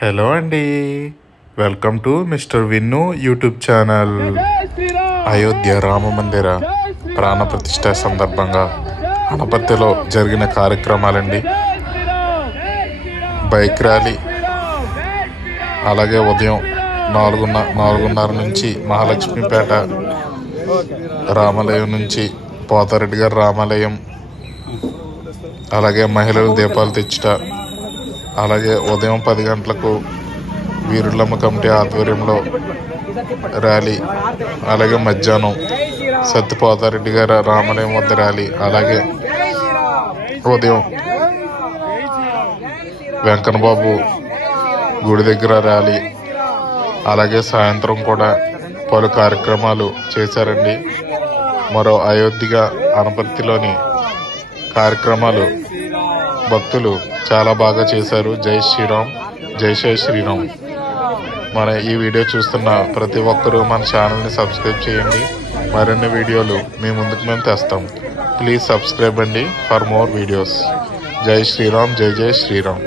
Hello అండి, welcome to mister Vinnu YouTube channel. Ayodhya Rama మందిర ప్రాణ ప్రతిష్ఠ సందర్భంగా అనపర్తిలో జరిగిన కార్యక్రమాలండి. బైక్ ర్యాలీ, అలాగే ఉదయం 4:30 నుంచి మహాలక్ష్మీపేట రామాలయం నుంచి పోతారెడ్డి గారి రామాలయం, అలాగే మహిళలు దీపాలు తెచ్చుట, అలాగే ఉదయం 10 గంటలకు వీరులమ్మ కమిటీ ఆధ్వర్యంలో ర్యాలీ, అలాగే మధ్యాహ్నం సత్యపోతారెడ్డి గారి రామాలయం వద్ద ర్యాలీ, అలాగే ఉదయం వెంకన్నబాబు గుడి దగ్గర ర్యాలీ, అలాగే సాయంత్రం కూడా పలు కార్యక్రమాలు చేశారండి. మరో అయోధ్యగా అనపర్తిలోని కార్యక్రమాలు భక్తులు చాలా బాగా చేశారు. జై శ్రీరామ్, జై శ్రీరామ్. మన ఈ వీడియో చూస్తున్న ప్రతి ఒక్కరూ మన ఛానల్ని సబ్స్క్రైబ్ చేయండి. మరిన్ని వీడియోలు మీ ముందుకు మేము తెస్తాం. ప్లీజ్ సబ్స్క్రైబ్ అండి ఫర్ మోర్ వీడియోస్. జై శ్రీరామ్, జై శ్రీరామ్.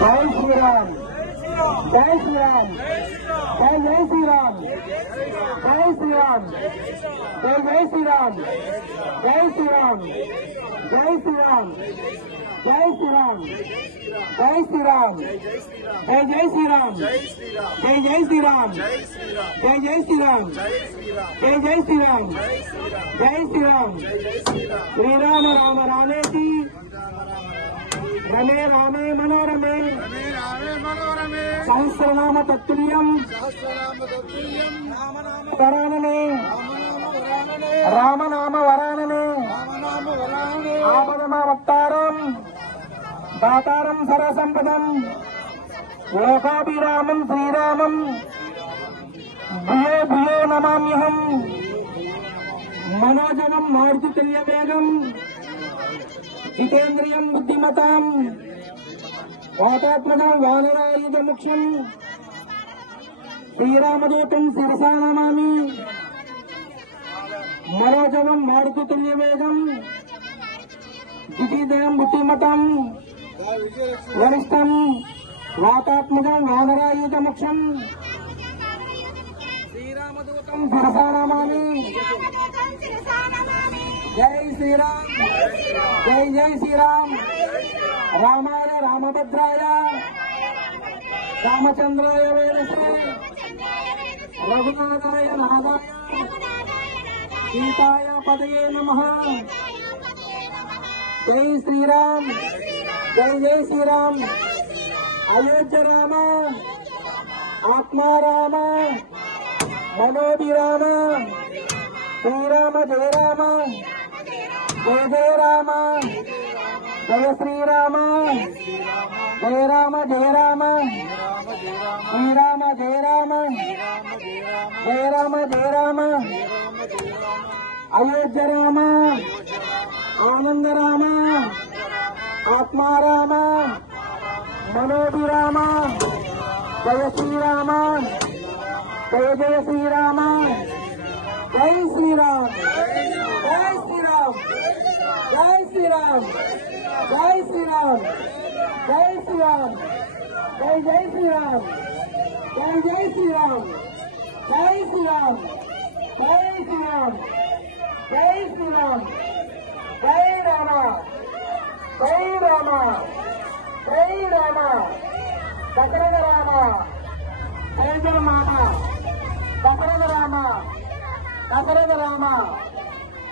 जय श्रीराम, जय श्रीराम, जय श्रीराम, जय श्रीराम, जय श्रीराम, जय श्रीराम, जय श्रीराम, जय श्रीराम, जय श्रीराम, जय श्रीराम, जय श्रीराम, जय श्रीराम, जय श्रीराम, जय श्रीराम. श्री राम राम रामेति रमे रामे मनोरमे सहस्रनाम तत्तुल्यं वरानने राम नाम वरानने आपदमावत्तारं दातारं सरसंपदं लोकाभिरामं श्रीरामं भूयो भूयो नमाम्यहम्. मनोजवं मारुतितुल्यवेगं जितेन्द्रियं बुद्धिमतां वातात्मकं वानरायुधमुख्यं श्रीरामदूतं शिरसा नमामि. मनोजवं मारुतितुल्यवेगं जितेन्द्रियं बुद्धिमतां वरिष्ठं वातात्मकं वानरायुधमुख्यं श्रीरामदूतं शिरसा नमामि. जय श्रीराम, जय श्रीराम. रामाय रामभद्राय रामचंद्राय वेदसे रघुनाथाय नाथाय सीताय पदये नमः. जय श्रीराम, जय श्रीराम. अयोध्या राम, आत्मा राम, मनोभिराम. श्रीराम जय राम, जय राम, जय श्रीराम, जय राम, श्रीराम जय राम, जय राम. अयोध्या राम, आनंद राम, आत्मा राम, मनोभिराम. जय श्रीराम, जय श्रीराम, जय श्रीराम, जय श्रीराम, जय श्रीराम, जय श्रीराम, जय श्रीराम, जय श्रीराम, जय श्रीराम, जय श्रीराम, जय श्रीराम, जय श्रीराम, जय राम, जय राम, जय राम. दशरथ राम, जय माता दशरथ राम, दशरथ राम,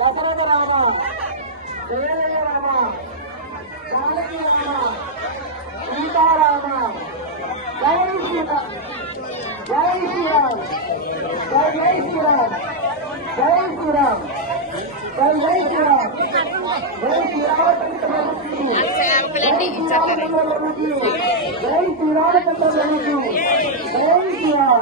दशरथ राम, जय राम, जानकी राम, सीता राम. जय श्रीराम, जय श्रीराम, जय श्रीराम, जय श्रीराम, जय श्रीराम, जय श्रीराम.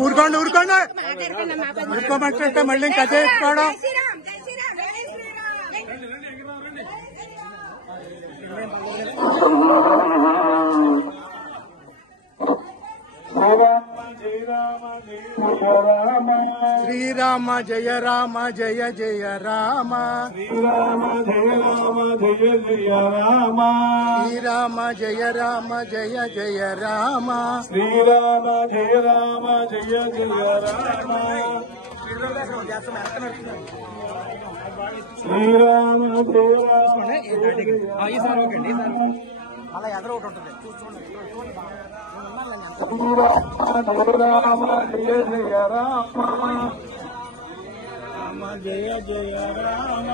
ఊరుకోండి ఊరుకోమంటే మళ్ళీ ఇంకా చేసుకోవడం. శ్రీరామ జయ రామ జయ జయ రామ, శ్రీరామ జయ రామ జయ జయ రామ, శ్రీరామ జయ రామ జయ జయ రామ, శ్రీరామ జయ రామ జయ జయ రామ, శ్రీరామ జయ అలా ఎదురు ఒకటి ఉంటుంది చూసుకోండి. రామ జయ జయ రామ, రామ జయ జయ రామ.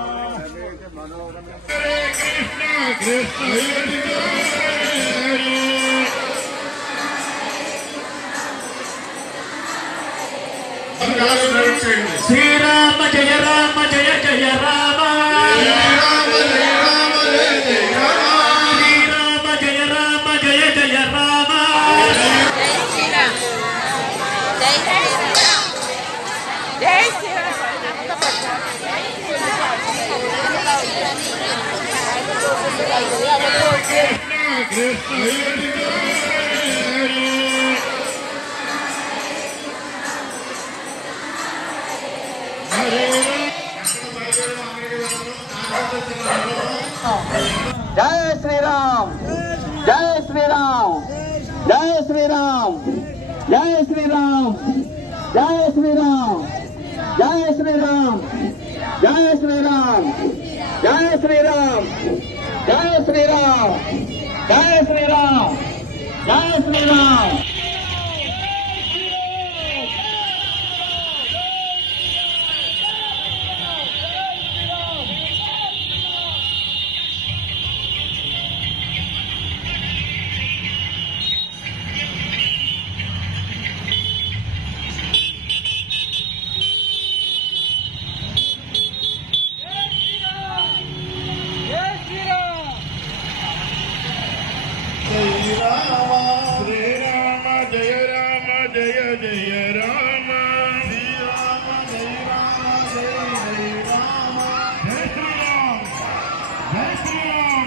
శ్రీరామ జయ రామ జయ జయ రామ, శ్రీరామ జయ రామ జయ జయ రామ. జై శ్రీరామ్. జై శ్రీరామ్, జై శ్రీరామ్, జై శ్రీరామ్, జై శ్రీరామ్, జై శ్రీరామ్, జై శ్రీరామ్, జై శ్రీరామ్, జై శ్రీరామ్, జై శ్రీరామ్, జై శ్రీరామ్, జై శ్రీరామ్. శ్రీరామ జయ రామ జయ జయ రామ, శ్రీరామ జయ రామ జయ జయ రామ, జయ శ్రీరామ్, జయ శ్రీరామ్.